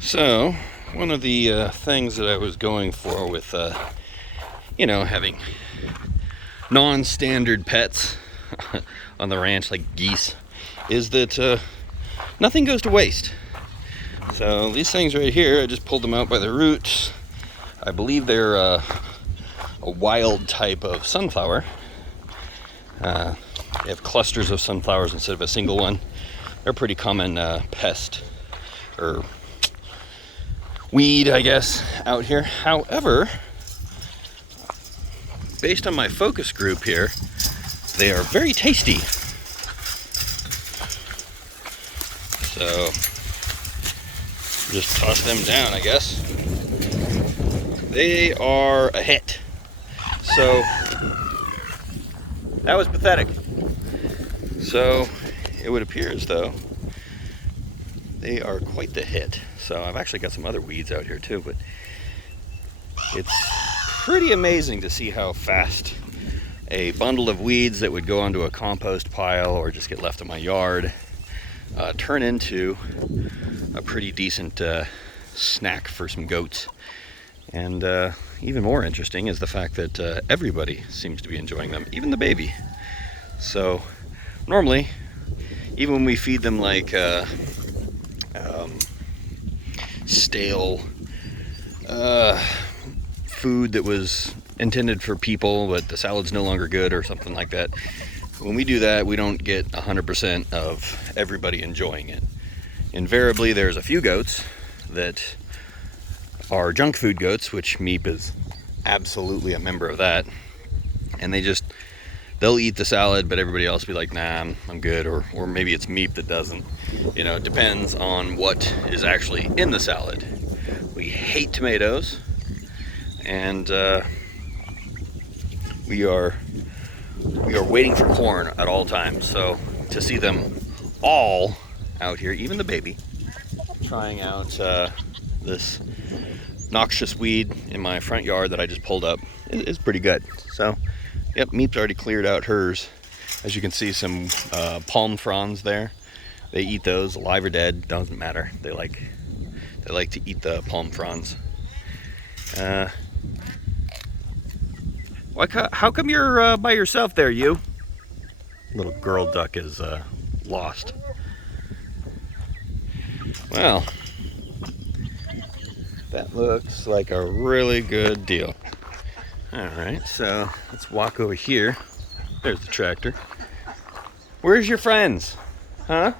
So, one of the things that I was going for with, having non-standard pets on the ranch, like geese, is that nothing goes to waste. So these things right here, I just pulled them out by the roots. I believe they're a wild type of sunflower. They have clusters of sunflowers instead of a single one. They're a pretty common pest, or weed, I guess, out here. However, based on my focus group here, they are very tasty. So, just toss them down, I guess. They are a hit. So, that was pathetic. So, it would appear as though they are quite the hit. So I've actually got some other weeds out here too, but it's pretty amazing to see how fast a bundle of weeds that would go onto a compost pile or just get left in my yard turn into a pretty decent snack for some goats. And even more interesting is the fact that everybody seems to be enjoying them, even the baby. So normally, even when we feed them like stale food that was intended for people, but the salad's no longer good or something like that, when we do that, we don't get 100% of everybody enjoying it. Invariably, there's a few goats that are junk food goats, which Meep is absolutely a member of that, and they'll eat the salad, but everybody else will be like, nah, I'm good, or maybe it's Meep that doesn't. It depends on what is actually in the salad. We hate tomatoes, and we are waiting for corn at all times. So to see them all out here, even the baby, trying out this noxious weed in my front yard that I just pulled up is pretty good. So, yep, Meep's already cleared out hers. As you can see, some palm fronds there. They eat those, alive or dead, doesn't matter. They like to eat the palm fronds. How come you're by yourself there, you? Little girl duck is lost. Well, that looks like a really good deal. Alright, so let's walk over here. There's the tractor. Where's your friends? Huh?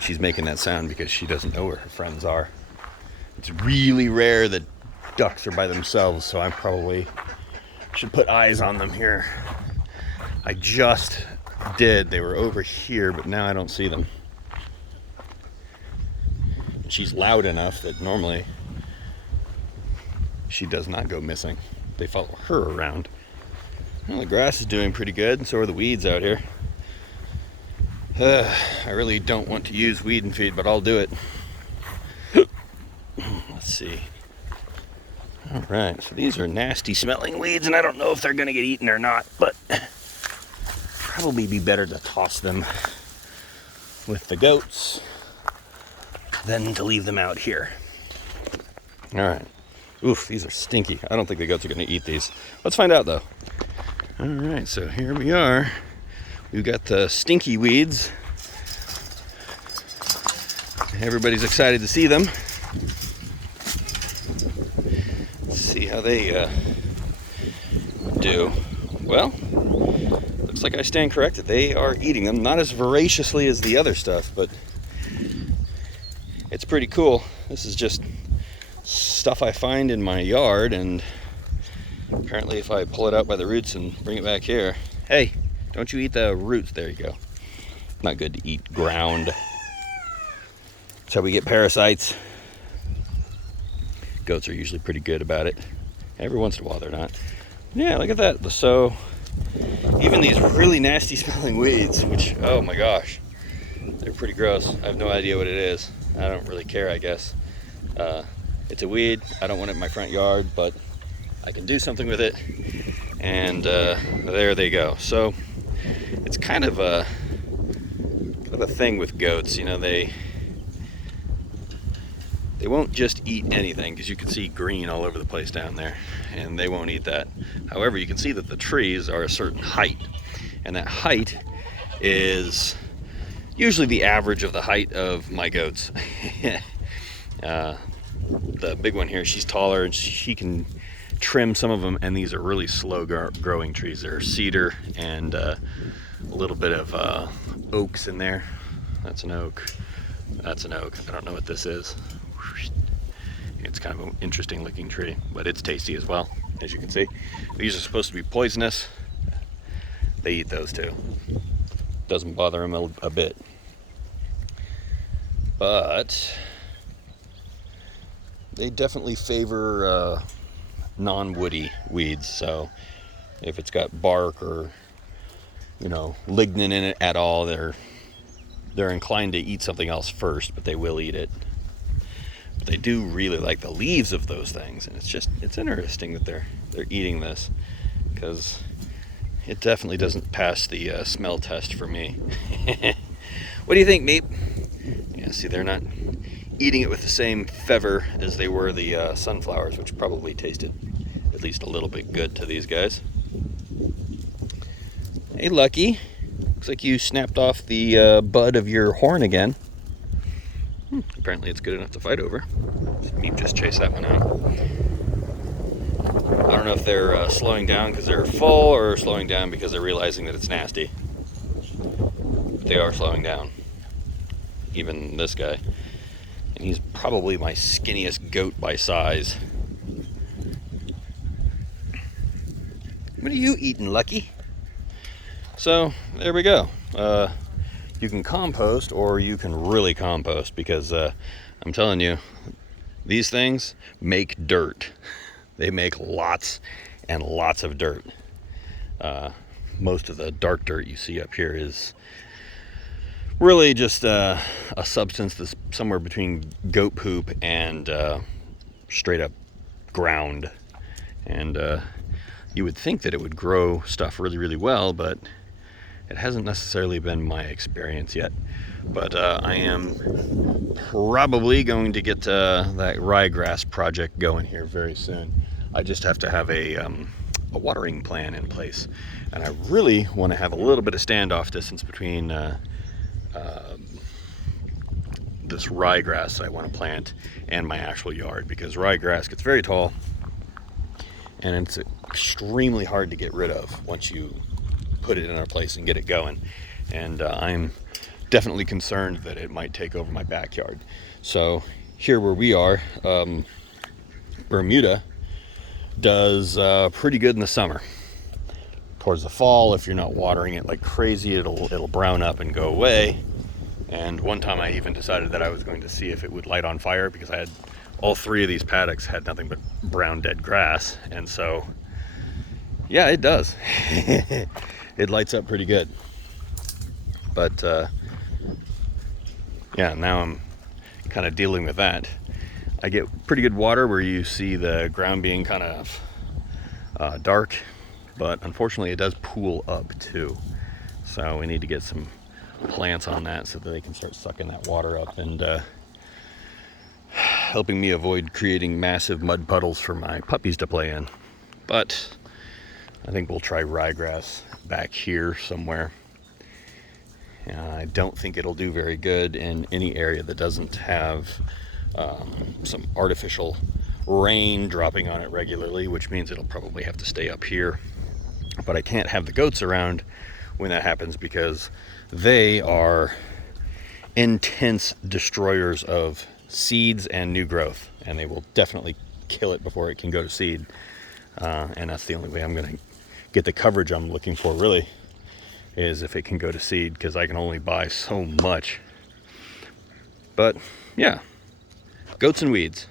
She's making that sound because she doesn't know where her friends are. It's really rare that ducks are by themselves, so I probably should put eyes on them here. I just did. They were over here, but now I don't see them. She's loud enough that normally she does not go missing. They follow her around. Well, the grass is doing pretty good, and so are the weeds out here. I really don't want to use weed and feed, but I'll do it. Let's see. Alright, so these are nasty smelling weeds, and I don't know if they're going to get eaten or not, but probably be better to toss them with the goats than to leave them out here. Alright. Oof, these are stinky. I don't think the goats are going to eat these. Let's find out, though. Alright, so here we are. We've got the stinky weeds. Everybody's excited to see them. Let's see how they do. Well, looks like I stand corrected. They are eating them. Not as voraciously as the other stuff, but it's pretty cool. This is just stuff I find in my yard, and apparently if I pull it out by the roots and bring it back here, hey, don't you eat the roots. There you go. Not good to eat ground. That's how we get parasites. Goats are usually pretty good about it. Every once in a while they're not. Yeah, look at that. So even these really nasty smelling weeds, which, oh my gosh, they're pretty gross. I have no idea what it is. I don't really care, I guess. It's a weed. I don't want it in my front yard, but I can do something with it. And there they go. So it's kind of a thing with goats. They They won't just eat anything, because you can see green all over the place down there, and they won't eat that. However, you can see that the trees are a certain height, and that height is usually the average of the height of my goats. The big one here, she's taller, and she can trim some of them, and these are really slow growing trees. They're cedar and a little bit of oaks in there. That's an oak. That's an oak. I don't know what this is. It's kind of an interesting looking tree, but it's tasty as well, as you can see. These are supposed to be poisonous. They eat those too. Doesn't bother them a bit. But they definitely favor non-woody weeds. So if it's got bark or, you know, lignin in it at all, they're inclined to eat something else first, but they will eat it. But they do really like the leaves of those things, and it's interesting that they're eating this, because it definitely doesn't pass the smell test for me. What do you think, Meep? Yeah, see, they're not eating it with the same fervor as they were the sunflowers, which probably tasted at least a little bit good to these guys. Hey, Lucky. Looks like you snapped off the bud of your horn again. Apparently it's good enough to fight over. Meep just chased that one out. I don't know if they're slowing down because they're full, or slowing down because they're realizing that it's nasty. But they are slowing down. Even this guy. And he's probably my skinniest goat by size. What are you eating, Lucky? So, there we go. You can compost, or you can really compost, because I'm telling you, these things make dirt. They make lots and lots of dirt. Most of the dark dirt you see up here is really just a substance that's somewhere between goat poop and straight up ground. And you would think that it would grow stuff really, really well, but it hasn't necessarily been my experience yet. But I am probably going to get that ryegrass project going here very soon. I just have to have a watering plan in place. And I really want to have a little bit of standoff distance between this ryegrass that I want to plant and my actual yard, because ryegrass gets very tall and it's extremely hard to get rid of once you put it in our place and get it going. And I'm definitely concerned that it might take over my backyard. So here where we are, Bermuda does pretty good in the summer. Towards the fall, if you're not watering it like crazy, it'll brown up and go away. And one time I even decided that I was going to see if it would light on fire, because I had all three of these paddocks had nothing but brown dead grass. And so yeah, it does. It lights up pretty good. But yeah, now I'm kind of dealing with that. I get pretty good water where you see the ground being kind of dark, but unfortunately it does pool up too. So we need to get some plants on that so that they can start sucking that water up and helping me avoid creating massive mud puddles for my puppies to play in. But I think we'll try ryegrass back here somewhere. I don't think it'll do very good in any area that doesn't have some artificial rain dropping on it regularly, which means it'll probably have to stay up here. But I can't have the goats around when that happens, because they are intense destroyers of seeds and new growth, and they will definitely kill it before it can go to seed. And that's the only way I'm going to get the coverage I'm looking for, really, is if it can go to seed, because I can only buy so much. But yeah, goats and weeds.